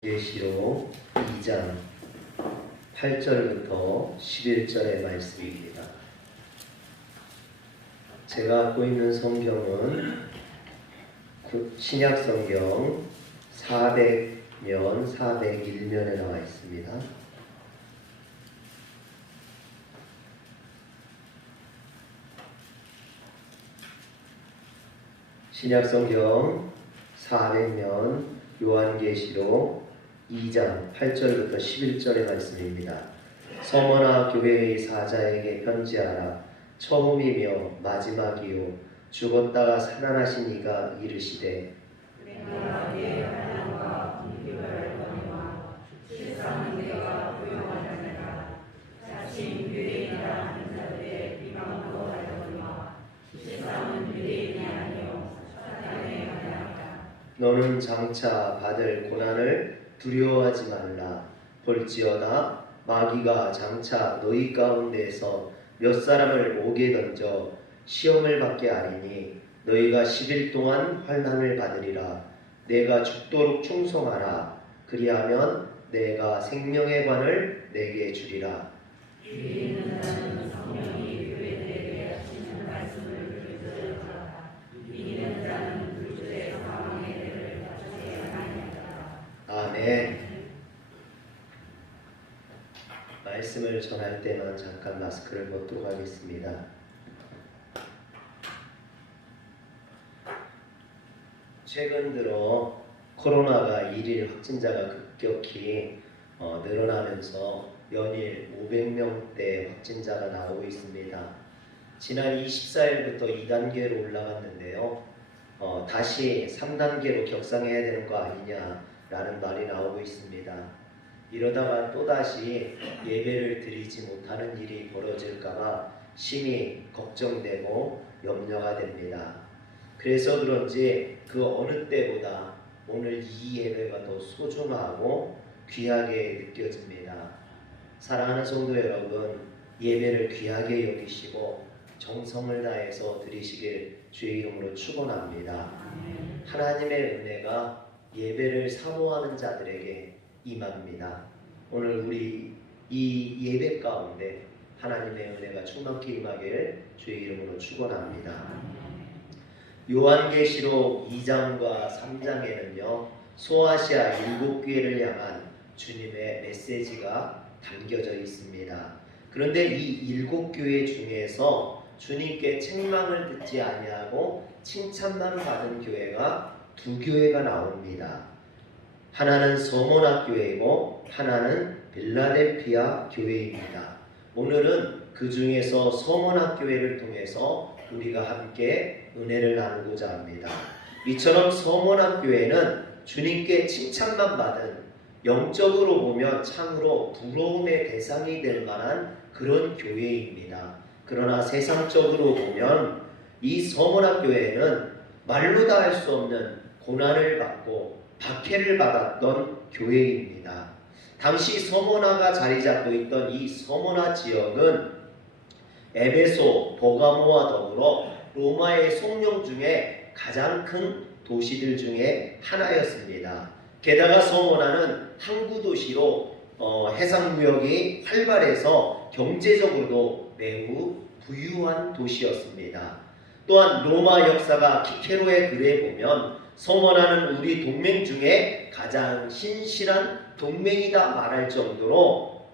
계시록 2장 8절부터 11절의 말씀입니다. 제가 갖고 있는 성경은 신약성경 400면 401면에 나와 있습니다. 신약성경 400면 요한계시록 2장 8절부터 11절의 말씀입니다. 서머나 교회의 사자에게 편지하라. 처음이며 마지막이요 죽었다가 살아나신 이가 이르시되 내가 네 환난과 공기를 알거니와 실상은 내가 고용하는 자라. 자칭 유대인이라 하는 자들의 비방도 알거니와 실상은 유대인이 아니요 사탄의 마냥이라. 너는 장차 받을 고난을 두려워하지 말라. 볼지어다 마귀가 장차 너희 가운데에서 몇 사람을 옥에 던져 시험을 받게 하리니 너희가 10일 동안 환난을 받으리라. 내가 죽도록 충성하라. 그리하면 내가 생명의 관을 내게 주리라. 귀 있는 자는 성령이 교회들에게 하시는 말씀을 들으라. 이기는 자는 불주의 사망의 대를 받지 아니하리라. 아멘. 말씀을 전할 때만 잠깐 마스크를 벗도록 하겠습니다. 최근 들어 코로나가 일일 확진자가 급격히 늘어나면서 연일 500명대 확진자가 나오고 있습니다. 지난 24일부터 2단계로 올라갔는데요. 다시 3단계로 격상해야 되는 거 아니냐라는 말이 나오고 있습니다. 이러다가 또다시 예배를 드리지 못하는 일이 벌어질까봐 심히 걱정되고 염려가 됩니다. 그래서 그런지 그 어느 때보다 오늘 이 예배가 더 소중하고 귀하게 느껴집니다. 사랑하는 성도 여러분, 예배를 귀하게 여기시고 정성을 다해서 드리시길 주의 이름으로 축원합니다. 하나님의 은혜가 예배를 사모하는 자들에게 임합니다. 오늘 우리 이 예배 가운데 하나님의 은혜가 충만히 임하길 주의 이름으로 축원합니다. 요한계시록 2장과 3장에는요 소아시아 7교회를 향한 주님의 메시지가 담겨져 있습니다. 그런데 이 7교회 중에서 주님께 책망을 듣지 아니하고 칭찬만 받은 교회가 2교회가 나옵니다. 하나는 서모나 교회이고 하나는 빌라델피아 교회입니다. 오늘은 그 중에서 서모나 교회를 통해서 우리가 함께 은혜를 나누고자 합니다. 이처럼 서모나 교회는 주님께 칭찬만 받은 영적으로 보면 참으로 부러움의 대상이 될 만한 그런 교회입니다. 그러나 세상적으로 보면 이 서모나 교회는 말로 다 할 수 없는 고난을 받고 박해를 받았던 교회입니다. 당시 서모나가 자리 잡고 있던 이 서모나 지역은 에베소, 버가모와 더불어 로마의 송령 중에 가장 큰 도시들 중에 하나였습니다. 게다가 서모나는 항구 도시로 해상무역이 활발해서 경제적으로도 매우 부유한 도시였습니다. 또한 로마 역사가 키케로의 글에 보면 서모나는 우리 동맹 중에 가장 신실한 동맹이다 말할 정도로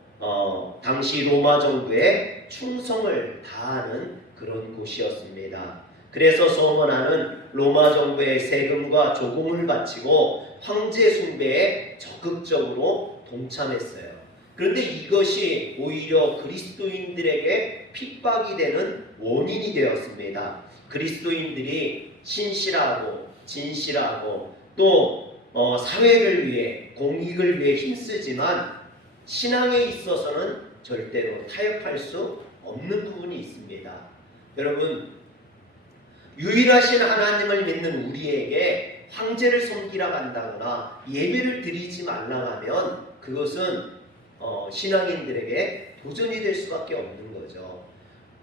당시 로마 정부에 충성을 다하는 그런 곳이었습니다. 그래서 서모나는 로마 정부의 세금과 조공을 바치고 황제 숭배에 적극적으로 동참했어요. 그런데 이것이 오히려 그리스도인들에게 핍박이 되는 원인이 되었습니다. 그리스도인들이 신실하고 진실하고 또 사회를 위해 공익을 위해 힘쓰지만 신앙에 있어서는 절대로 타협할 수 없는 부분이 있습니다. 여러분, 유일하신 하나님을 믿는 우리에게 황제를 섬기라 한다거나 예배를 드리지 말라 하면 그것은 신앙인들에게 도전이 될 수밖에 없는 거죠.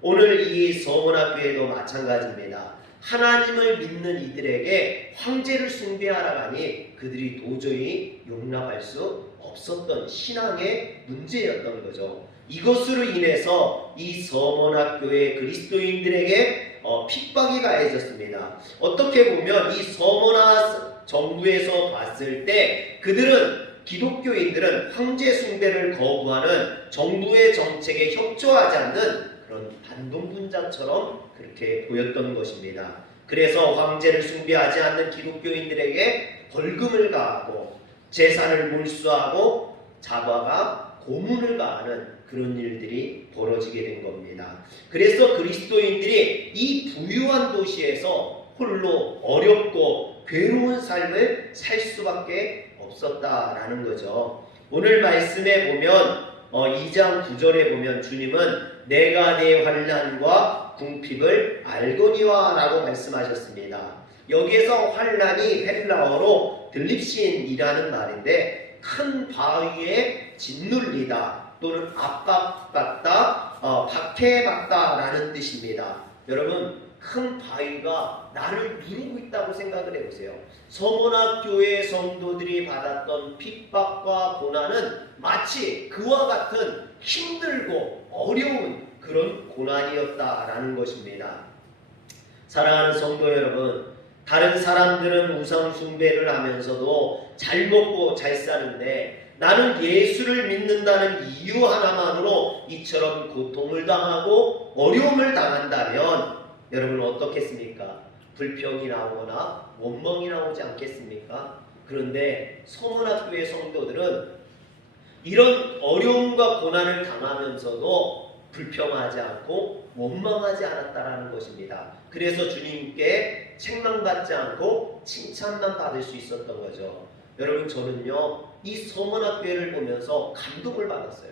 오늘 이 서문학교에도 마찬가지입니다. 하나님을 믿는 이들에게 황제를 숭배하라고 하니 그들이 도저히 용납할 수 없었던 신앙의 문제였던 거죠. 이것으로 인해서 이 서머나 교회 그리스도인들에게 핍박이 가해졌습니다. 어떻게 보면 이 서머나 정부에서 봤을 때 기독교인들은 황제 숭배를 거부하는 정부의 정책에 협조하지 않는 그런 반동분자처럼 그렇게 보였던 것입니다. 그래서 황제를 숭배하지 않는 기독교인들에게 벌금을 가하고 재산을 몰수하고 잡아가 고문을 가하는 그런 일들이 벌어지게 된 겁니다. 그래서 그리스도인들이 이 부유한 도시에서 홀로 어렵고 괴로운 삶을 살 수밖에 없었다라는 거죠. 오늘 말씀에 보면 2장 9절에 보면 주님은 내가 내 환난과 궁핍을 알거니와 라고 말씀하셨습니다. 여기에서 환난이 헬라어로 들립신이라는 말인데 큰 바위에 짓눌리다 또는 압박받다, 박해받다 라는 뜻입니다. 여러분, 큰 바위가 나를 누르고 있다고 생각을 해보세요. 서머나 교회 성도들이 받았던 핍박과 고난은 마치 그와 같은 힘들고 어려운 그런 고난이었다라는 것입니다. 사랑하는 성도 여러분, 다른 사람들은 우상 숭배를 하면서도 잘 먹고 잘 사는데 나는 예수를 믿는다는 이유 하나만으로 이처럼 고통을 당하고 어려움을 당한다면 여러분 어떻겠습니까? 불평이 나오거나 원망이 나오지 않겠습니까? 그런데 서머나교회 성도들은 이런 어려움과 고난을 당하면서도 불평하지 않고 원망하지 않았다라는 것입니다. 그래서 주님께 책망받지 않고 칭찬만 받을 수 있었던 거죠. 여러분, 저는요 이 서머나교회를 보면서 감동을 받았어요.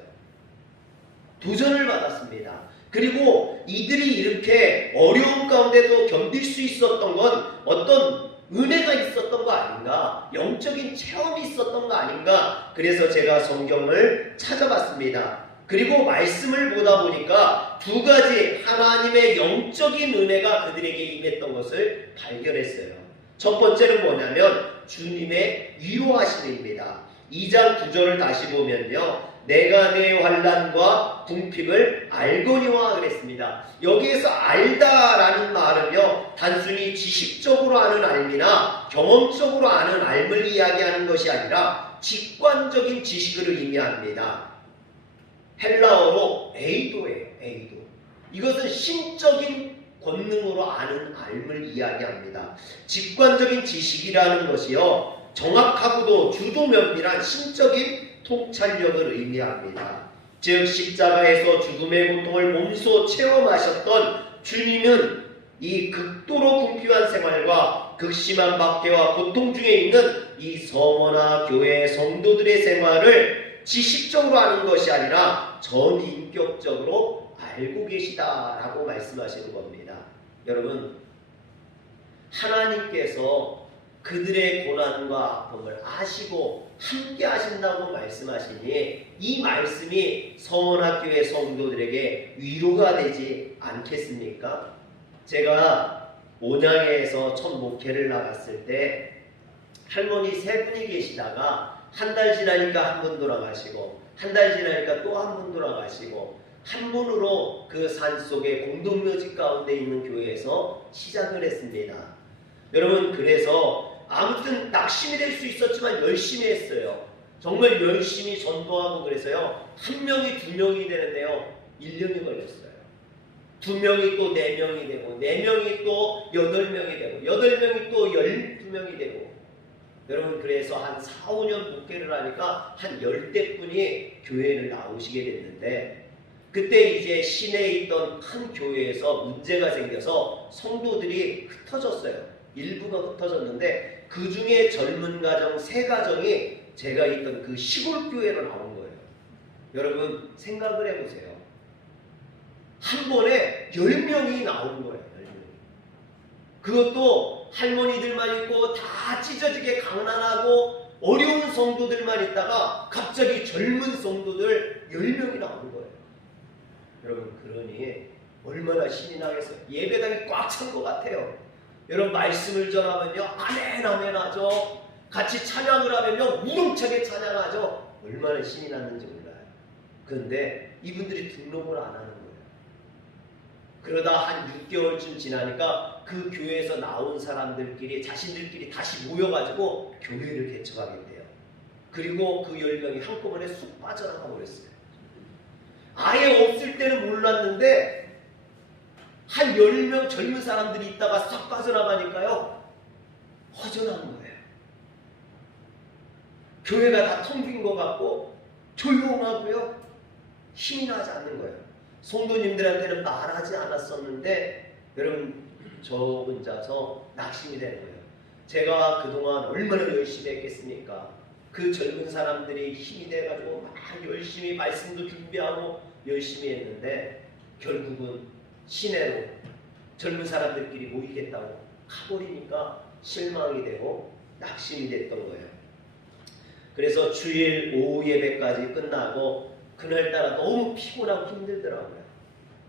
도전을 받았습니다. 그리고 이들이 이렇게 어려운 가운데도 견딜 수 있었던 건 어떤 은혜가 있었던 거 아닌가? 영적인 체험이 있었던 거 아닌가? 그래서 제가 성경을 찾아봤습니다. 그리고 말씀을 보다 보니까 두 가지 하나님의 영적인 은혜가 그들에게 임했던 것을 발견했어요. 첫 번째는 뭐냐면 주님의 위로하심입니다. 2장 9절을 다시 보면요, 내가 내 환난과 궁핍을 알거니와 그랬습니다. 여기에서 알다라는 말은요 단순히 지식적으로 아는 알미나 경험적으로 아는 알을 이야기하는 것이 아니라 직관적인 지식을 의미합니다. 헬라어로 에이도예요. 에이도. 이것은 신적인 권능으로 아는 알을 이야기합니다. 직관적인 지식이라는 것이요 정확하고도 주도면밀한 신적인 통찰력을 의미합니다. 즉 십자가에서 죽음의 고통을 몸소 체험하셨던 주님은 이 극도로 궁핍한 생활과 극심한 박해와 고통 중에 있는 이 서머나 교회 성도들의 생활을 지식적으로 아는 것이 아니라 전인격적으로 알고 계시다라고 말씀하시는 겁니다. 여러분, 하나님께서 그들의 고난과 아픔을 아시고 함께 하신다고 말씀하시니 이 말씀이 서머나교회 성도들에게 위로가 되지 않겠습니까? 제가 온양에서 첫 목회를 나갔을 때 할머니 세 분이 계시다가 한 달 지나니까 한 분 돌아가시고 한 달 지나니까 또 한 분 돌아가시고 한 분으로 그 산속의 공동묘지 가운데 있는 교회에서 시작을 했습니다. 여러분, 그래서 아무튼 낙심이 될 수 있었지만 열심히 했어요. 정말 열심히 전도하고 그래서요. 한 명이 두 명이 되는데요. 1년이 걸렸어요. 2명이 또 4명이 되고 4명이 또 8명이 되고 8명이 또 12명이 되고 여러분, 그래서 한 4, 5년 목회를 하니까 한 10대분이 교회를 나오시게 됐는데 그때 이제 시내에 있던 큰 교회에서 문제가 생겨서 성도들이 흩어졌어요. 일부가 흩어졌는데 그 중에 젊은 가정 3가정이 제가 있던 그 시골 교회로 나온 거예요. 여러분, 생각을 해보세요. 한 번에 10명이 나온 거예요. 10명이. 그것도 할머니들만 있고 다 찢어지게 가난하고 어려운 성도들만 있다가 갑자기 젊은 성도들 10명이 나온 거예요. 여러분, 그러니 얼마나 신이 나겠어요. 예배당이 꽉 찬 것 같아요. 여러분 말씀을 전하면요 아멘 아멘 하죠. 같이 찬양을 하면요 우렁차게 찬양하죠. 얼마나 신이 났는지 몰라요. 그런데 이분들이 등록을 안 하는 거예요. 그러다 한 6개월쯤 지나니까 그 교회에서 나온 사람들끼리 자신들끼리 다시 모여가지고 교회를 개척하게 돼요. 그리고 그 10명이 한꺼번에 쑥 빠져나가 버렸어요. 아예 없을 때는 몰랐는데 한 10명 젊은 사람들이 있다가 싹 빠져나가니까요 허전한 거예요. 교회가 다 텅 빈 것 같고 조용하고요 힘이 나지 않는 거예요. 성도님들한테는 말하지 않았었는데 여러분 저 혼자서 낙심이 되는 거예요. 제가 그동안 얼마나 열심히 했겠습니까? 그 젊은 사람들이 힘이 돼가지고 막 열심히 말씀도 준비하고 열심히 했는데 결국은 시내로 젊은 사람들끼리 모이겠다고 가버리니까 실망이 되고 낙심이 됐던 거예요. 그래서 주일 오후 예배까지 끝나고 그날따라 너무 피곤하고 힘들더라고요.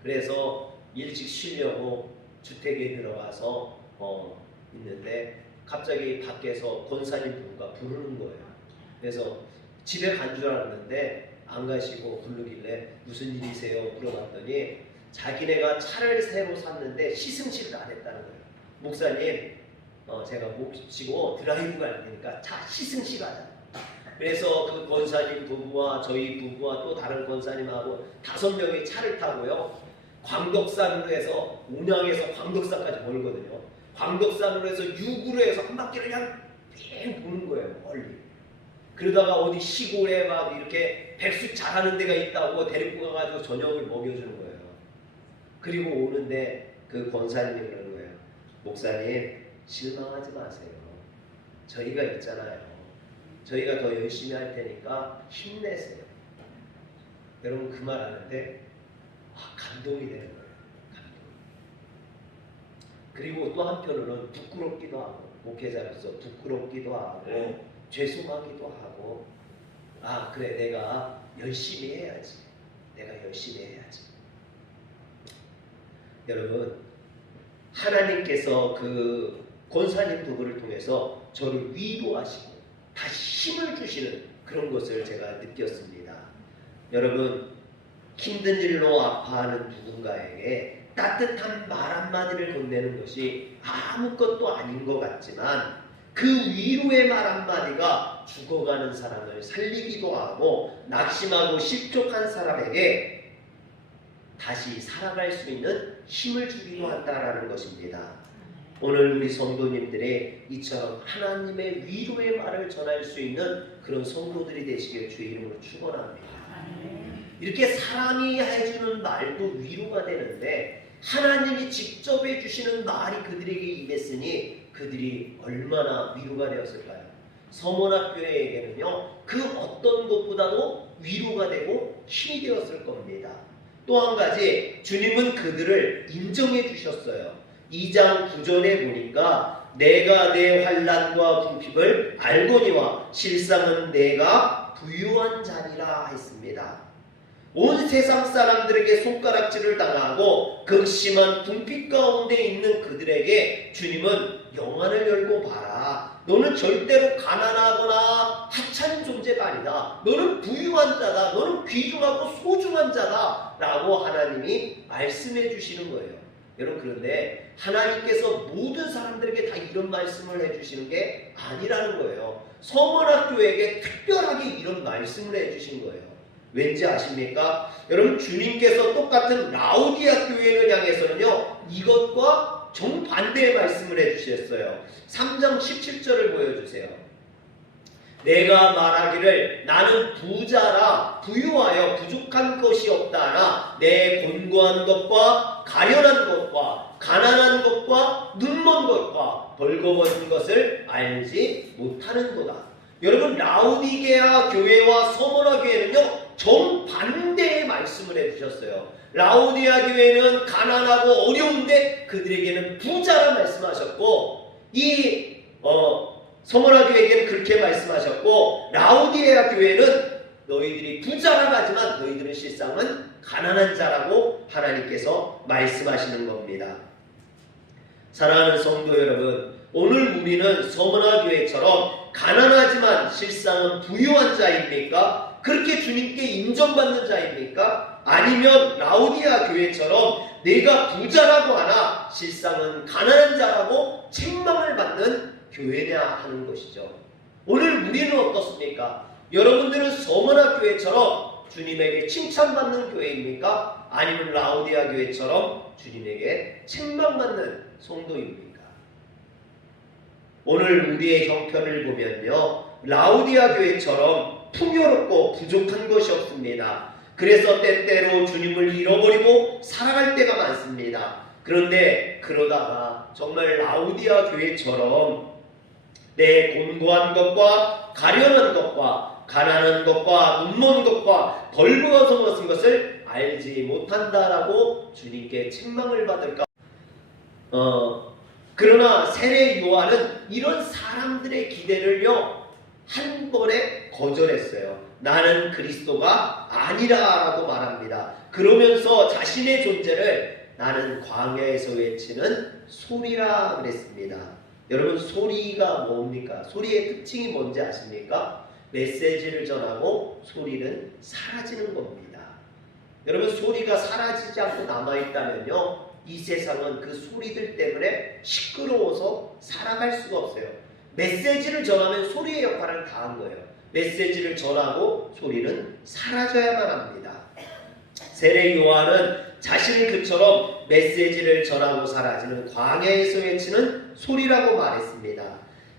그래서 일찍 쉬려고 주택에 들어가서 있는데 갑자기 밖에서 권사님 부부가 부르는 거예요. 그래서 집에 간 줄 알았는데 안 가시고 부르길래 무슨 일이세요? 물어봤더니 자기네가 차를 새로 샀는데 시승식을 안 했다는 거예요. 목사님 제가 모시고 드라이브가 안 되니까 차 시승식 하자. 그래서 그 권사님 부부와 저희 부부와 또 다른 권사님하고 5명이 차를 타고요. 광덕산으로 해서 온양에서 광덕산까지 멀거든요. 광덕산으로 해서 유구로 해서 한 바퀴를 그냥 뺑 도는 거예요. 멀리. 그러다가 어디 시골에 막 이렇게 백숙 잘하는 데가 있다고 데리고 가가지고 저녁을 먹여주는 거예요. 그리고 오는데 그 권사님이 그러는 거예요. 목사님 실망하지 마세요. 저희가 있잖아요. 저희가 더 열심히 할 테니까 힘내세요. 여러분 그 말 하는데 감동이 되는 거예요. 감동. 그리고 또 한편으로는 부끄럽기도 하고 목회자로서 부끄럽기도 하고 죄송하기도 하고 그래 내가 열심히 해야지. 내가 열심히 해야지. 여러분 하나님께서 그 권사님 부부를 통해서 저를 위로하시고 다시 힘을 주시는 그런 것을 제가 느꼈습니다. 여러분 힘든 일로 아파하는 누군가에게 따뜻한 말 한마디를 건네는 것이 아무것도 아닌 것 같지만 그 위로의 말 한마디가 죽어가는 사람을 살리기도 하고 낙심하고 실족한 사람에게 다시 살아갈 수 있는 힘을 주기도 한다라는 것입니다. 오늘 우리 성도님들이 이처럼 하나님의 위로의 말을 전할 수 있는 그런 성도들이 되시길 주의 이름으로 축원합니다. 이렇게 사람이 해주는 말도 위로가 되는데 하나님이 직접 해주시는 말이 그들에게 임했으니 그들이 얼마나 위로가 되었을까요? 서문학교회에게는요 그 어떤 것보다도 위로가 되고 힘이 되었을 겁니다. 또 한 가지 주님은 그들을 인정해 주셨어요. 2장 9절에 보니까 내가 내 환난과 궁핍을 알거니와 실상은 내가 부유한 자니라 했습니다. 온 세상 사람들에게 손가락질을 당하고 극심한 궁핍 가운데 있는 그들에게 주님은 영안을 열고 봐라. 너는 절대로 가난하거나 하찮은 존재가 아니다. 너는 부유한 자다. 너는 귀중하고 소중한 자다. 라고 하나님이 말씀해 주시는 거예요. 여러분 그런데 하나님께서 모든 사람들에게 다 이런 말씀을 해주시는 게 아니라는 거예요. 서문학교에게 특별하게 이런 말씀을 해주신 거예요. 왠지 아십니까? 여러분 주님께서 똑같은 라오디아 교회를 향해서는요 이것과 정반대의 말씀을 해주셨어요. 3장 17절을 보여주세요. 내가 말하기를 나는 부자라 부유하여 부족한 것이 없다나 내 곤고한 것과 가련한 것과 가난한 것과 눈먼 것과 벌거벗은 것을 알지 못하는도다. 여러분 라오디게아 교회와 서머나 교회는요 정반대의 말씀을 해주셨어요. 라오디아 교회는 가난하고 어려운데 그들에게는 부자라 말씀하셨고 서머나 교회에게는 그렇게 말씀하셨고 라오디게아 교회는 너희들이 부자라 하지만 너희들은 실상은 가난한 자라고 하나님께서 말씀하시는 겁니다. 사랑하는 성도 여러분, 오늘 우리는 서머나 교회처럼 가난하지만 실상은 부유한 자입니까? 그렇게 주님께 인정받는 자입니까? 아니면 라오디아 교회처럼 내가 부자라고 하나 실상은 가난한 자라고 책망을 받는 교회냐 하는 것이죠. 오늘 우리는 어떻습니까? 여러분들은 서머나 교회처럼 주님에게 칭찬받는 교회입니까? 아니면 라오디아 교회처럼 주님에게 책망받는 성도입니까? 오늘 우리의 형편을 보면요, 라오디아 교회처럼 풍요롭고 부족한 것이 없습니다. 그래서 때때로 주님을 잃어버리고 살아갈 때가 많습니다. 그런데 그러다가 정말 라오디아 교회처럼 내 곤고한 것과 가련한 것과 가난한 것과 눈먼 것과 벌거벗은 것을 알지 못한다라고 주님께 책망을 받을까? 그러나 세례 요한은 이런 사람들의 기대를요 한 번에 거절했어요. 나는 그리스도가 아니라라고 말합니다. 그러면서 자신의 존재를 나는 광야에서 외치는 소리라 그랬습니다. 여러분, 소리가 뭡니까? 소리의 특징이 뭔지 아십니까? 메시지를 전하고 소리는 사라지는 겁니다. 여러분, 소리가 사라지지 않고 남아있다면요, 이 세상은 그 소리들 때문에 시끄러워서 살아갈 수가 없어요. 메시지를 전하면 소리의 역할을 다한 거예요. 메시지를 전하고 소리는 사라져야만 합니다. 세례 요한은 자신을 그처럼 메시지를 전하고 사라지는 광야에서 외치는 소리라고 말했습니다.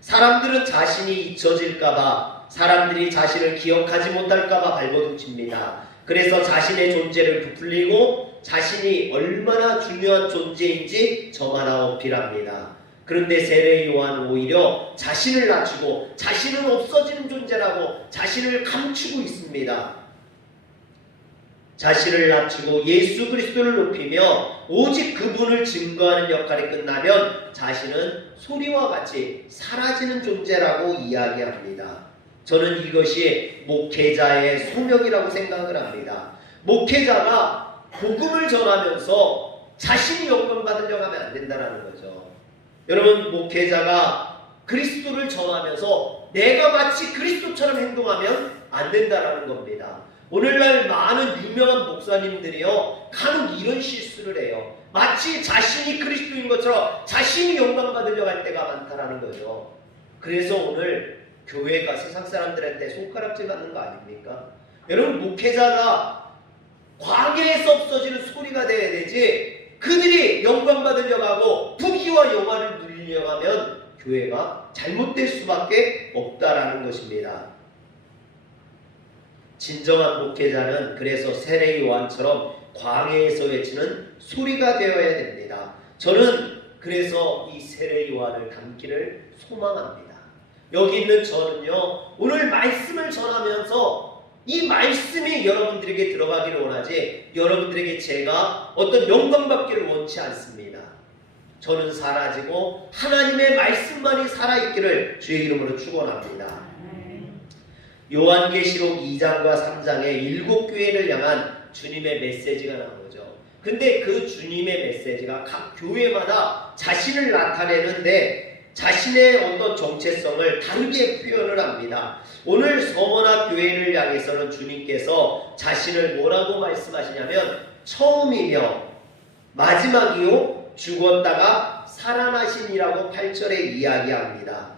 사람들은 자신이 잊혀질까봐, 사람들이 자신을 기억하지 못할까봐 발버둥칩니다. 그래서 자신의 존재를 부풀리고 자신이 얼마나 중요한 존재인지 저마다 어필합니다. 그런데 세례 요한은 오히려 자신을 낮추고 자신은 없어지는 존재라고 자신을 감추고 있습니다. 자신을 낮추고 예수 그리스도를 높이며 오직 그분을 증거하는 역할이 끝나면 자신은 소리와 같이 사라지는 존재라고 이야기합니다. 저는 이것이 목회자의 소명이라고 생각을 합니다. 목회자가 복음을 전하면서 자신이 영광 받으려고 하면 안 된다는 거죠. 여러분, 목회자가 그리스도를 전하면서 내가 마치 그리스도처럼 행동하면 안 된다는 겁니다. 오늘날 많은 유명한 목사님들이요 간혹 이런 실수를 해요. 마치 자신이 그리스도인 것처럼 자신이 영광 받으려고 할 때가 많다라는 거죠. 그래서 오늘 교회가 세상 사람들한테 손가락질 받는 거 아닙니까? 여러분, 목회자가 광야에서 없어지는 소리가 돼야 되지, 그들이 영광 받으려고 하고 부귀와 영화를 누리려고 하면 교회가 잘못될 수밖에 없다라는 것입니다. 진정한 목회자는 그래서 세례 요한처럼 광야에서 외치는 소리가 되어야 됩니다. 저는 그래서 이 세례 요한을 닮기를 소망합니다. 여기 있는 저는요, 오늘 말씀을 전하면서 이 말씀이 여러분들에게 들어가기를 원하지, 여러분들에게 제가 어떤 영광 받기를 원치 않습니다. 저는 사라지고 하나님의 말씀만이 살아있기를 주의 이름으로 축원합니다. 요한계시록 2장과 3장의 7교회를 향한 주님의 메시지가 나오죠. 근데 그 주님의 메시지가 각 교회마다 자신을 나타내는데 자신의 어떤 정체성을 다르게 표현을 합니다. 오늘 서머나 교회를 향해서는 주님께서 자신을 뭐라고 말씀하시냐면 처음이며 마지막이요 죽었다가 살아나신이라고 8절에 이야기합니다.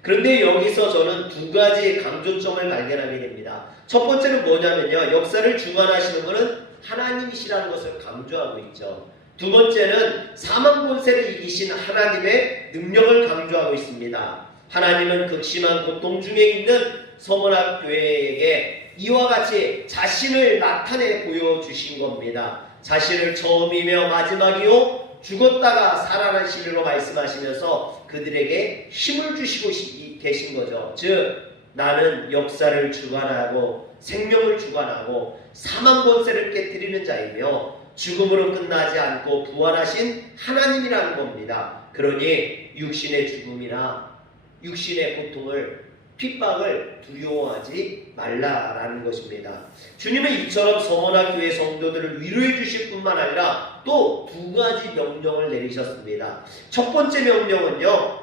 그런데 여기서 저는 두 가지 강조점을 발견하게 됩니다. 첫 번째는 뭐냐면요, 역사를 주관하시는 분은 하나님이시라는 것을 강조하고 있죠. 두 번째는 사망 권세를 이기신 하나님의 능력을 강조하고 있습니다. 하나님은 극심한 고통 중에 있는 서머나 교회에게 이와 같이 자신을 나타내 보여주신 겁니다. 자신을 처음이며 마지막이요 죽었다가 살아나시리로 말씀하시면서 그들에게 힘을 주시고 계신 거죠. 즉 나는 역사를 주관하고 생명을 주관하고 사망 권세를 깨뜨리는 자이며 죽음으로 끝나지 않고 부활하신 하나님이라는 겁니다. 그러니 육신의 죽음이나 육신의 고통을 핍박을 두려워하지 말라라는 것입니다. 주님은 이처럼 서머나 교회 성도들을 위로해 주실 뿐만 아니라 또 두 가지 명령을 내리셨습니다. 첫 번째 명령은요,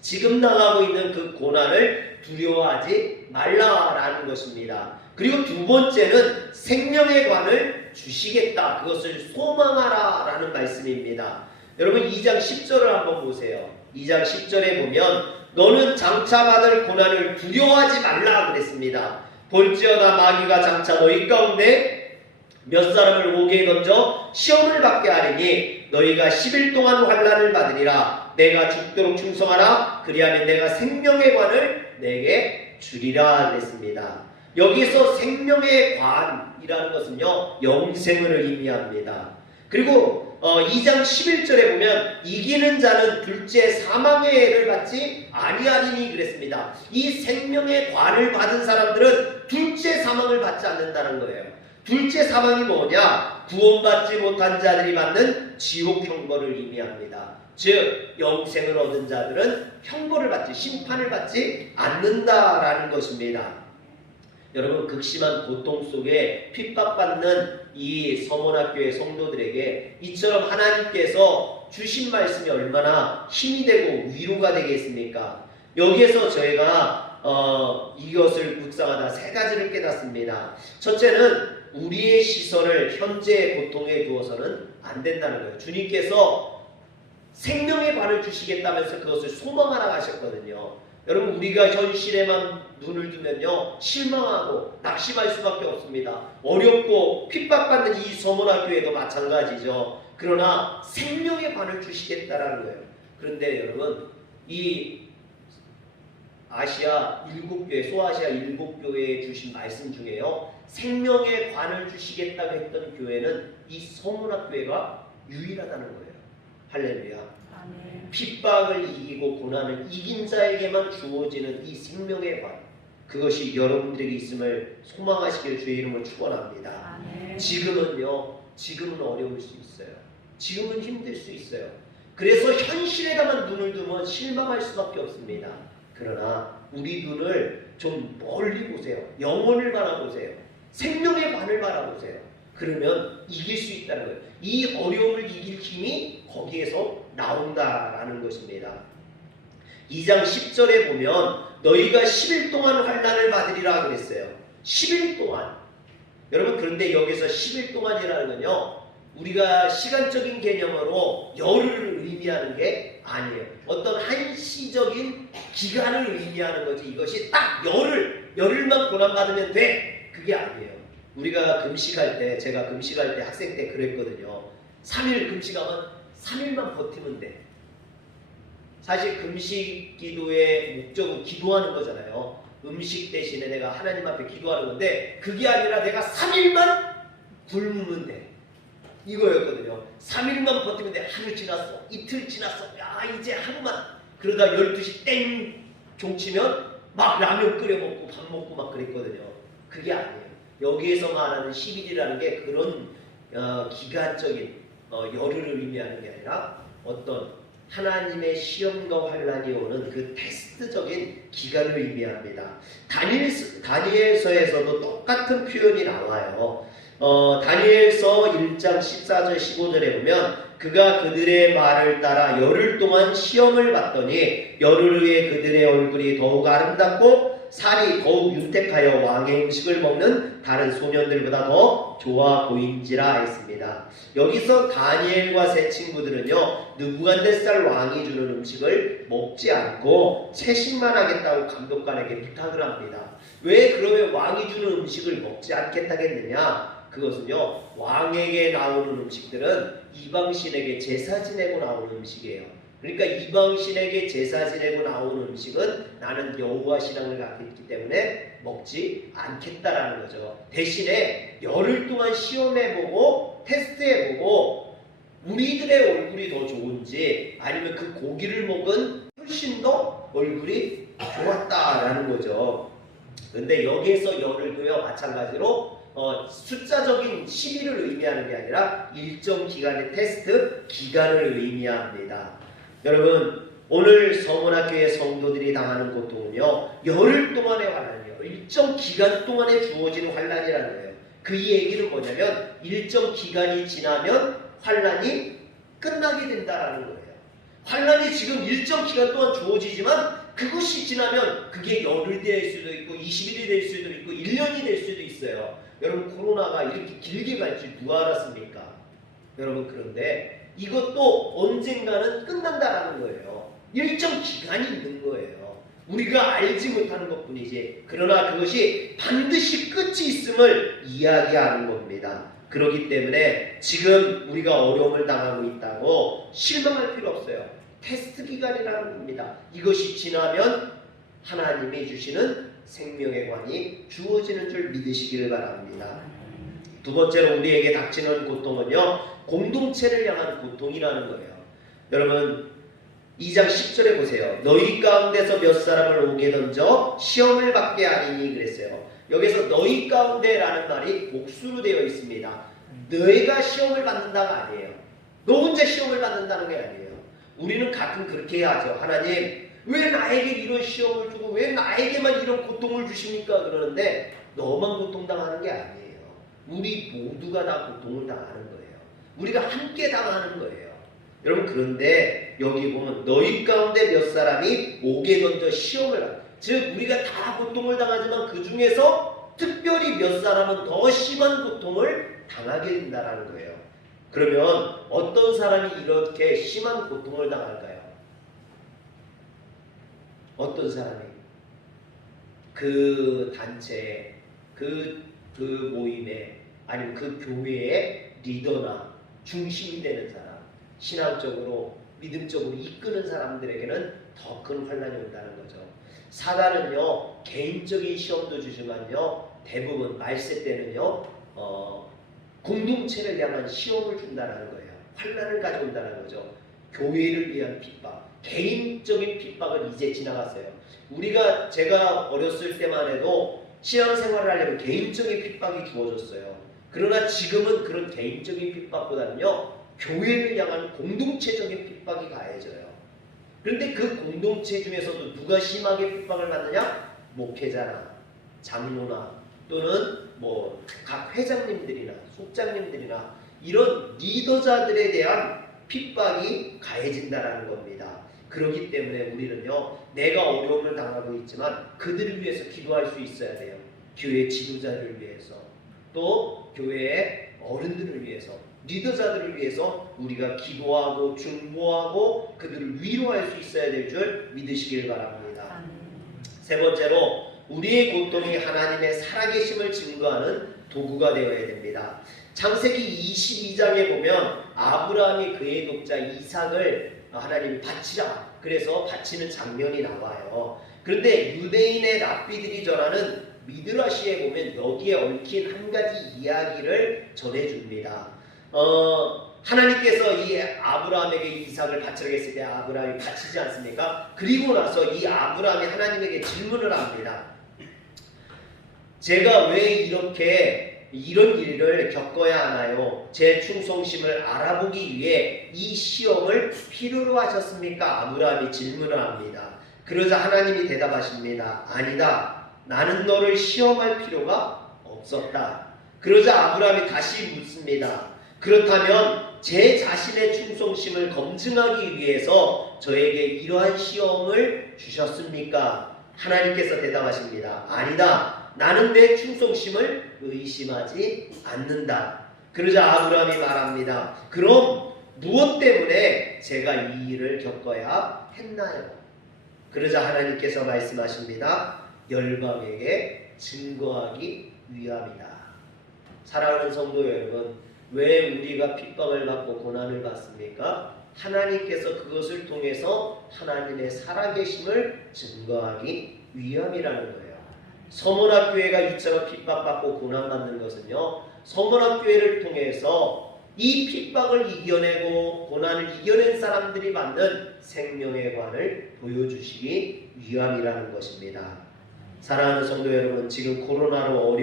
지금 당하고 있는 그 고난을 두려워하지 말라라는 것입니다. 그리고 두 번째는 생명의 관을 주시겠다, 그것을 소망하라라는 말씀입니다. 여러분 2장 10절을 한번 보세요. 2장 10절에 보면 너는 장차 받을 고난을 두려워하지 말라 그랬습니다. 볼지어다 마귀가 장차 너희 가운데 몇 사람을 옥에 던져 시험을 받게 하리니 너희가 10일 동안 환난을 받으리라. 내가 죽도록 충성하라. 그리하면 내가 생명의 관을 내게 주리라 그랬습니다. 여기서 생명의 관이라는 것은요, 영생을 의미합니다. 그리고 2장 11절에 보면 이기는 자는 둘째 사망의 해를 받지 아니하리니 그랬습니다. 이 생명의 관을 받은 사람들은 둘째 사망을 받지 않는다는 거예요. 둘째 사망이 뭐냐? 구원받지 못한 자들이 받는 지옥 형벌을 의미합니다. 즉 영생을 얻은 자들은 형벌을 받지, 심판을 받지 않는다라는 것입니다. 여러분 극심한 고통 속에 핍박받는 이 서머나교회 성도들에게 이처럼 하나님께서 주신 말씀이 얼마나 힘이 되고 위로가 되겠습니까? 여기에서 저희가 이것을 묵상하다 세 가지를 깨닫습니다. 첫째는 우리의 시선을 현재의 고통에 두어서는 안 된다는 거예요. 주님께서 생명의 관을 주시겠다면서 그것을 소망하라 하셨거든요. 여러분 우리가 현실에만 눈을 두면요, 실망하고 낙심할 수밖에 없습니다. 어렵고 핍박받는 이 서머나 교회도 마찬가지죠. 그러나 생명의 관을 주시겠다라는 거예요. 그런데 여러분 이 아시아 7교회, 소아시아 7교회에 주신 말씀 중에요, 생명의 관을 주시겠다고 했던 교회는 이 서머나 교회가 유일하다는 거예요. 할렐루야. 아멘. 핍박을 이기고 고난을 이긴 자에게만 주어지는 이 생명의 관, 그것이 여러분들에게 있음을 소망하시길 주의 이름으로 축원합니다. 아멘. 지금은 어려울 수 있어요. 지금은 힘들 수 있어요. 그래서 현실에다만 눈을 두면 실망할 수밖에 없습니다. 그러나 우리 눈을 좀 멀리 보세요. 영혼을 바라보세요. 생명의 관을 바라보세요. 그러면 이길 수 있다는 거예요. 이 어려움을 이길 힘이 거기에서 나온다라는 것입니다. 2장 10절에 보면 너희가 10일 동안 환난을 받으리라 그랬어요. 10일 동안. 여러분 그런데 여기서 10일 동안이라는 건요, 우리가 시간적인 개념으로 열흘을 의미하는 게 아니에요. 어떤 한시적인 기간을 의미하는 거지, 이것이 딱 열흘만 고난받으면 돼, 그게 아니에요. 우리가 금식할 때, 제가 금식할 때 학생 때 그랬거든요. 3일 금식하면 3일만 버티면 돼. 사실 금식 기도의 목적은 기도하는 거잖아요. 음식 대신에 내가 하나님 앞에 기도하는 건데 그게 아니라 내가 3일만 굶으면 돼, 이거였거든요. 3일만 버티면 돼. 하루 지났어, 이틀 지났어, 야 이제 하루만. 그러다 12시 땡 종치면 막 라면 끓여 먹고 밥 먹고 막 그랬거든요. 그게 아니에요. 여기에서 말하는 10일이라는 게 그런 기간적인 열흘을 의미하는 게 아니라 어떤 하나님의 시험과 환난이 오는 그 테스트적인 기간을 의미합니다. 다니엘서에서도 똑같은 표현이 나와요. 다니엘서 1장 14절 15절에 보면 그가 그들의 말을 따라 열흘 동안 시험을 받더니 열흘 후에 그들의 얼굴이 더욱 아름답고 살이 더욱 윤택하여 왕의 음식을 먹는 다른 소년들보다 더 좋아 보인지라 했습니다. 여기서 다니엘과 세 친구들은요, 느부갓네살 왕이 주는 음식을 먹지 않고 채식만 하겠다고 감독관에게 부탁을 합니다. 왜 그러면 왕이 주는 음식을 먹지 않겠다겠느냐? 그것은요, 왕에게 나오는 음식들은 이방신에게 제사 지내고 나오는 음식이에요. 그러니까 이방신에게 제사 지내고 나오는 음식은 나는 여호와 신앙을 갖고 있기 때문에 먹지 않겠다라는 거죠. 대신에 열흘 동안 시험해보고 테스트해보고 우리들의 얼굴이 더 좋은지 아니면 그 고기를 먹은 훨씬 더 얼굴이 좋았다라는 거죠. 그런데 여기에서 열흘도요, 마찬가지로 숫자적인 시기를 의미하는 게 아니라 일정 기간의 테스트 기간을 의미합니다. 여러분 오늘 서문학교의 성도들이 당하는 고통은요, 열흘 동안의 환란이요, 일정 기간 동안에 주어지는 환란이라는 거예요. 그 얘기는 뭐냐면 일정 기간이 지나면 환란이 끝나게 된다라는 거예요. 환란이 지금 일정 기간 동안 주어지지만 그것이 지나면 그게 열흘이 될 수도 있고 20일이 될 수도 있고 1년이 될 수도 있어요. 여러분, 코로나가 이렇게 길게 갈 줄 누가 알았습니까? 여러분, 그런데 이것도 언젠가는 끝난다라는 거예요. 일정 기간이 있는 거예요. 우리가 알지 못하는 것뿐이지. 그러나 그것이 반드시 끝이 있음을 이야기하는 겁니다. 그렇기 때문에 지금 우리가 어려움을 당하고 있다고 실망할 필요 없어요. 테스트 기간이라는 겁니다. 이것이 지나면 하나님이 주시는 생명의 관이 주어지는 줄 믿으시기를 바랍니다. 두 번째로 우리에게 닥치는 고통은요, 공동체를 향한 고통이라는 거예요. 여러분, 2장 10절에 보세요. 너희 가운데서 몇 사람을 옥에 던져 시험을 받게 하리니 그랬어요. 여기서 너희 가운데라는 말이 복수로 되어 있습니다. 너희가 시험을 받는다가 아니에요. 너 혼자 시험을 받는다는 게 아니에요. 우리는 가끔 그렇게 하죠. 하나님, 왜 나에게 이런 시험을 주고 왜 나에게만 이런 고통을 주십니까? 그러는데 너만 고통당하는 게 아니에요. 우리 모두가 다 고통을 당하는 거예요. 우리가 함께 당하는 거예요. 여러분, 그런데 여기 보면 너희 가운데 몇 사람이 옥에 던져 시험을 받, 즉 우리가 다 고통을 당하지만 그 중에서 특별히 몇 사람은 더 심한 고통을 당하게 된다는 거예요. 그러면 어떤 사람이 이렇게 심한 고통을 당할까요? 어떤 사람이 그 단체에, 그 모임에, 아니면 그 교회의 리더나 중심이 되는 사람, 신앙적으로 믿음적으로 이끄는 사람들에게는 더 큰 환난이 온다는 거죠. 사단은요, 개인적인 시험도 주지만요, 대부분 말세 때는요, 공동체를 향한 시험을 준다는 거예요. 환난을 가져온다는 거죠. 교회를 위한 핍박, 개인적인 핍박은 이제 지나갔어요. 제가 어렸을 때만 해도 신앙생활을 하려면 개인적인 핍박이 주어졌어요. 그러나 지금은 그런 개인적인 핍박보다는요, 교회를 향한 공동체적인 핍박이 가해져요. 그런데 그 공동체 중에서도 누가 심하게 핍박을 받느냐? 목회자나 장로나 또는 각 회장님들이나 속장님들이나 이런 리더자들에 대한 핍박이 가해진다라는 겁니다. 그렇기 때문에 우리는요, 내가 어려움을 당하고 있지만 그들을 위해서 기도할 수 있어야 돼요. 교회 지도자를 위해서, 또 교회의 어른들을 위해서, 리더자들을 위해서 우리가 기도하고 중보하고 그들을 위로할 수 있어야 될 줄 믿으시길 바랍니다. 세 번째로, 우리의 고통이 하나님의 살아계심을 증거하는 도구가 되어야 됩니다. 창세기 22장에 보면 아브라함이 그의 독자 이삭을 하나님이 바치라, 그래서 바치는 장면이 나와요. 그런데 유대인의 랍비들이 전하는 미드라시에 보면 여기에 얽힌 한 가지 이야기를 전해줍니다. 하나님께서 이 아브라함에게 이삭을 바치라고 했을 때 아브라함이 바치지 않습니까? 그리고 나서 이 아브라함이 하나님에게 질문을 합니다. 제가 왜 이런 일을 겪어야 하나요? 제 충성심을 알아보기 위해 이 시험을 필요로 하셨습니까? 아브라함이 질문을 합니다. 그러자 하나님이 대답하십니다. 아니다. 나는 너를 시험할 필요가 없었다. 그러자 아브라함이 다시 묻습니다. 그렇다면 제 자신의 충성심을 검증하기 위해서 저에게 이러한 시험을 주셨습니까? 하나님께서 대답하십니다. 아니다. 나는 내 충성심을 의심하지 않는다. 그러자 아브라함이 말합니다. 그럼 무엇 때문에 제가 이 일을 겪어야 했나요? 그러자 하나님께서 말씀하십니다. 열방에게 증거하기 위함이다. 사랑하는 성도 여러분, 왜 우리가 핍박을 받고 고난을 받습니까? 하나님께서 그것을 통해서 하나님의 살아계심을 증거하기 위함이라는 거예요. 서문학교회가 이처럼 핍박받고 고난받는 것은요, 서문학교회를 통해서 이 핍박을 이겨내고 고난을 이겨낸 사람들이 받는 생명의 관을 보여주시기 위함이라는 것입니다. 사랑하는 성도 여러분, 지금 코로나로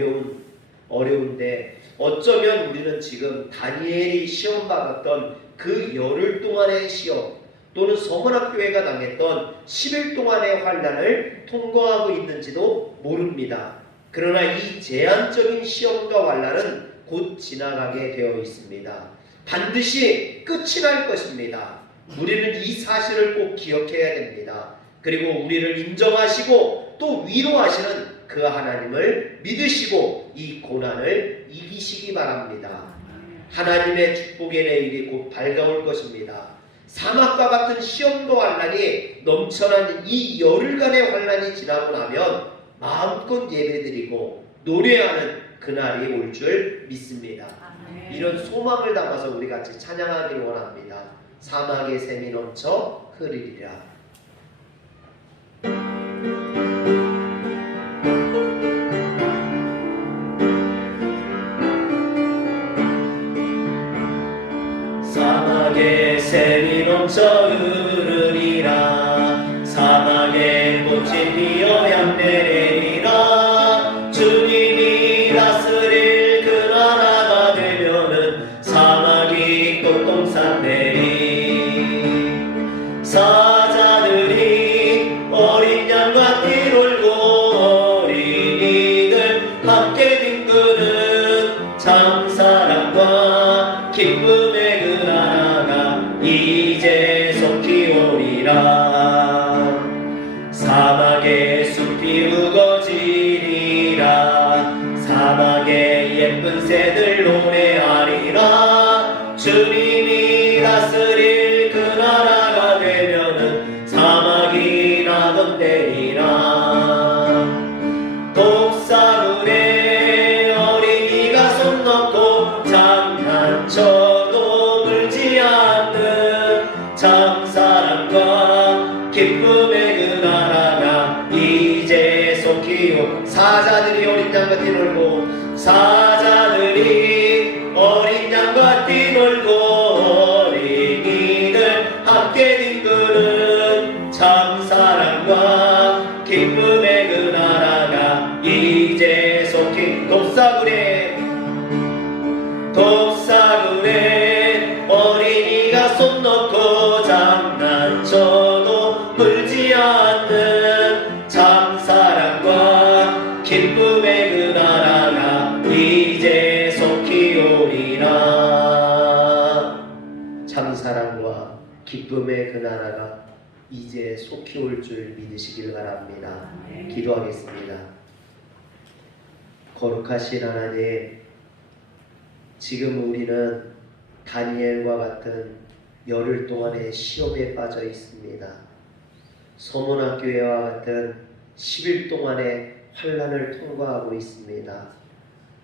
어려운데 어쩌면 우리는 지금 다니엘이 시험받았던 그 열흘 동안의 시험, 또는 서문학교회가 당했던 10일 동안의 환란을 통과하고 있는지도 모릅니다. 그러나 이 제한적인 시험과 환란은 곧 지나가게 되어 있습니다. 반드시 끝이 날 것입니다. 우리는 이 사실을 꼭 기억해야 됩니다. 그리고 우리를 인정하시고 또 위로하시는 그 하나님을 믿으시고 이 고난을 이기시기 바랍니다. 하나님의 축복의 내일이 곧 밝아올 것입니다. 사막과 같은 시험과 환란이 넘쳐나는 이 열흘간의 환란이 지나고 나면 마음껏 예배드리고 노래하는 그날이 올 줄 믿습니다. 이런 소망을 담아서 우리 같이 찬양하기를 원합니다. 사막의 샘이 넘쳐 흐르리라. 사막의 샘이 넘쳐 흐르리라. 사막에 꽃이 피어 향내리라. 주님이 다스릴 그 나라가 되면은 사막이 꽃동산 내리. 사자들이 어린 양과 뛰놀고 어린이들 함께 뒹구는 참사랑과 기쁨의 그 나라가 이제 속히 오리라. 사막의 숲이 우거지리라. 사막의 예쁜 새들 노래하리라. 주님이 다스릴 그 나라가 되면은 사막이 나던데리라. 독사굴에 어린이가 손 넣고 장난쳐도 물지 않는 참사랑과 기쁨의 그 나라가 이제 속히 오. 사자들이 어린 양과 뛰놀고 사자들이 어린 양과 뛰놀고 어린이들 함께 뒹구는 참사랑과 기쁨의 그 나라가 이제 속히 독사굴에 어린이가 손 넣고 장난쳐도 울지 않는 참사랑과 기쁨의 그 나라가 이제 속히 오리라. 참사랑과 기쁨의 그 나라가 이제 속히 올 줄 믿으시길 바랍니다. 기도하겠습니다. 거룩하신 하나님, 지금 우리는 다니엘과 같은 열흘 동안의 시험에 빠져 있습니다. 서문학교회와 같은 10일 동안의 환란을 통과하고 있습니다.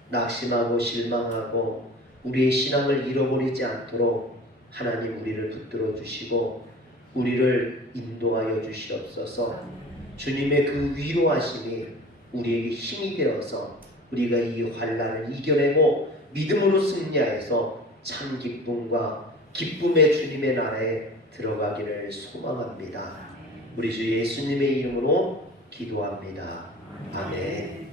낙심하고 실망하고 우리의 신앙을 잃어버리지 않도록 하나님 우리를 붙들어 주시고 우리를 인도하여 주시옵소서. 주님의 그 위로하심이 우리에게 힘이 되어서 우리가 이 환란을 이겨내고 믿음으로 승리하여서 참 기쁨과 기쁨의 주님의 나라에 들어가기를 소망합니다. 우리 주 예수님의 이름으로 기도합니다. 아멘.